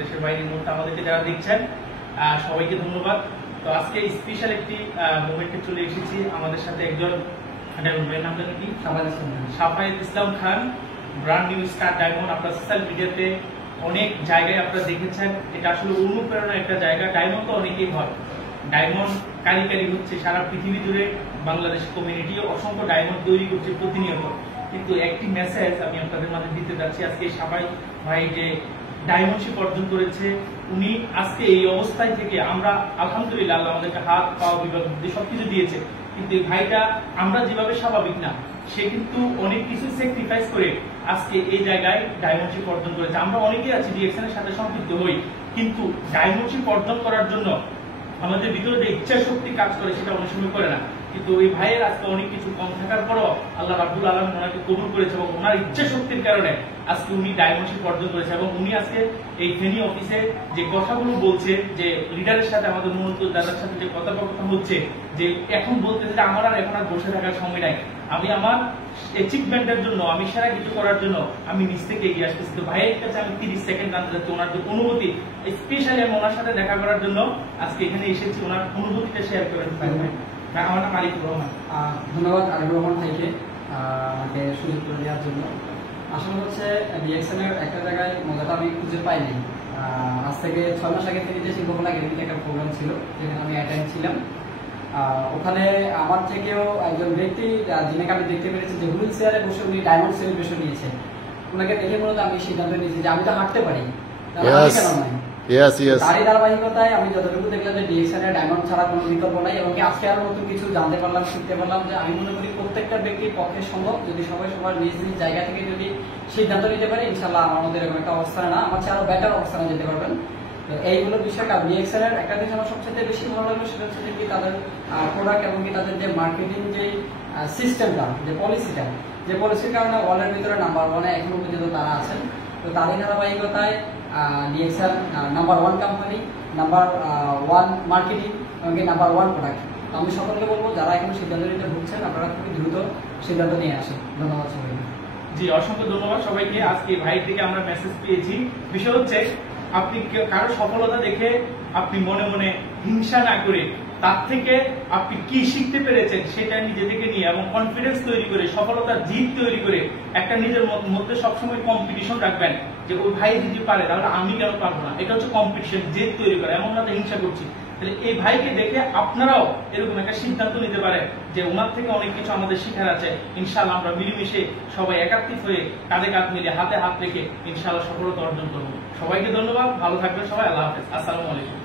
দেশের বাইরে আমাদেরকে যারা দেখছেন সবাইকে ধন্যবাদ। তো আজকে স্পেশাল একটি মোমেন্টে চলে এসেছি। আমাদের সাথে একজন নাম জানেন কি, Safayet Islam Khan, brand new star diamond. আপনার সোশ্যাল মিডিয়াতে অনেক জায়গায় আপনারা দেখেছেন, এটা আসলে অনুপ্রেরণার একটা জায়গা। ডায়মন্ড তো অনেকেই হয়, ডায়মন্ড কারিগরি হচ্ছে সারা পৃথিবী জুড়ে। বাংলাদেশ কমিউনিটি অসংখ্য ডায়মন্ড তৈরি করছে প্রতিনিয়ত। কিন্তু একটি মেসেজ আমি আপনাদের মাঝে দিতে যাচ্ছি। আজকে সাফাই ভাই যে ডায়মন্ডশিপ অর্জন করেছে, উনি আজকে এই অবস্থায় থেকে আমরা আলহামদুলিল্লাহ, আল্লাহ আমাদেরকে হাত পা বিভাগ সবকিছু দিয়েছে, কিন্তু এই ভাইটা আমরা যেভাবে স্বাভাবিক না, সে কিন্তু অনেক কিছু স্যাক্রিফাইস করে আজকে এই জায়গায় ডায়মন্ডশিপ অর্জন করেছে। আমরা অনেকেই আছি ডিএক্সএন এর সাথে সম্পৃক্ত হই, কিন্তু ডায়মন্ডশিপ অর্জন করার জন্য আমাদের ভিতরে যে ইচ্ছা শক্তি কাজ করে সেটা অনেক সময় করে না। কিন্তু ওই ভাইয়ের আজকে অনেক কিছু কম থাকার পরও আল্লাহ রাব্বুল আলামিন ওনাকে কবুল করেছে এবং ওনার ইচ্ছা শক্তির কারণে আজকে উনি ডায়মন্ডশিপ অর্জন করেছে। এবং উনি আজকে এই ফেনী অফিসে যে কথাগুলো বলছে, যে লিডারের সাথে আমাদের মনোজ দাদার সাথে যে কথোপকথন হচ্ছে, যে এখন বলতেছে যে আমার আর এখন আর বসে থাকার সময় নাই, আমি আমার অ্যাচিভমেন্টের জন্য, আমি সেরা কিছু করার জন্য আমি নিজ থেকে এগিয়ে আসতেছি। তো ভাইয়ের কাছে আমি 30 সেকেন্ড জানতে চাচ্ছি ওনার যে অনুভূতি, স্পেশালি আমি ওনার সাথে দেখা করার জন্য আজকে এখানে এসেছি, ওনার অনুভূতিটা শেয়ার করেন। আমার নাম আরিফুর রহমান। ধন্যবাদ আরিফুর রহমান ভাইকে আমাকে সুযোগ করে দেওয়ার জন্য। আসলে হচ্ছে ডিএক্সএন এর একটা জায়গায় মজাটা আমি খুঁজে পাইনি। আজ থেকে 6 মাস আগে থেকে যে শিল্পকলা গ্যালারিতে একটা প্রোগ্রাম ছিল, যেখানে আমি অ্যাটেন্ড ছিলাম। ওখানে আমার থেকেও একজন ব্যক্তি, যিনি আমি দেখতে পেরেছি যে হুইল চেয়ারে বসে উনি ডায়মন্ড সেলিব্রেশন নিয়েছে, ওনাকে দেখে মূলত আমি সিদ্ধান্ত নিয়েছি যে আমি তো হাঁটতে পারি, কেন নয়। তারই ধারাবাহিকতায় আমি যতটুকু দেখলাম যে ডিএক্সএন এর ডায়মন্ড ছাড়া কোনো বিকল্প নাই, এবং আজকে আরো নতুন কিছু জানতে পারলাম, শিখতে পারলাম যে আমি মনে করি প্রত্যেকটা ব্যক্তির পক্ষে সম্ভব, যদি সবাই সবার নিজ নিজ জায়গা থেকে যদি সিদ্ধান্ত নিতে পারে, ইনশাল্লাহ আমার মধ্যে এরকম একটা অবস্থানে না, আমার চেয়ে আরো বেটার অবস্থানে যেতে পারবেন। তো এইগুলো বিষয়টা ডিএক্সএন এর একটা জিনিস আমার সবচেয়ে বেশি ভালো লাগলো, সেটা হচ্ছে কি তাদের প্রোডাক্ট এবং কি তাদের যে মার্কেটিং যে সিস্টেমটা, যে পলিসিটা, যে পলিসির কারণে ওয়ার্ল্ডের ভিতরে নাম্বার 1-এ এখনো পর্যন্ত তারা আছেন। তো তারই ধারাবাহিকতায় DXN number 1 company, number 1 marketing এবং নাম্বার 1 প্রোডাক্ট। আমি সকলকে বলবো যারা এখনো সিদ্ধান্ত নিতে ভুগছেন, আপনারা খুবই দ্রুত সিদ্ধান্ত নিয়ে আসেন। ধন্যবাদ সবাইকে। জি, অসংখ্য ধন্যবাদ সবাইকে। আজকে ভাই থেকে আমরা মেসেজ পেয়েছি, বিষয় হচ্ছে আপনি কারো সফলতা দেখে আপনি মনে মনে হিংসা না করে তার থেকে আপনি কি শিখতে পেরেছেন সেটা নিজে থেকে নিয়ে এবং কনফিডেন্স তৈরি করে, সফলতার জিত তৈরি করে একটা নিজের মধ্যে সবসময় কম্পিটিশন রাখবেন, যে ওই ভাই যদি পারে তাহলে আমি কেন পারবো না। এটা হচ্ছে কম্পিটিশন, জেদ তৈরি করে, এমন না হিংসা করছি। তাহলে এই ভাইকে দেখে আপনারাও এরকম একটা সিদ্ধান্ত নিতে পারেন যে ওনার থেকে অনেক কিছু আমাদের শিখার আছে। ইনশাআল্লাহ আমরা মিলেমিশে সবাই একাত্রিত হয়ে কাঁধে কাঁধ মিলে হাতে হাত রেখে ইনশাআল্লাহ সফলতা অর্জন করবো। সবাইকে ধন্যবাদ, ভালো থাকবেন সবাই। আল্লাহ হাফেজ, আসসালামু আলাইকুম।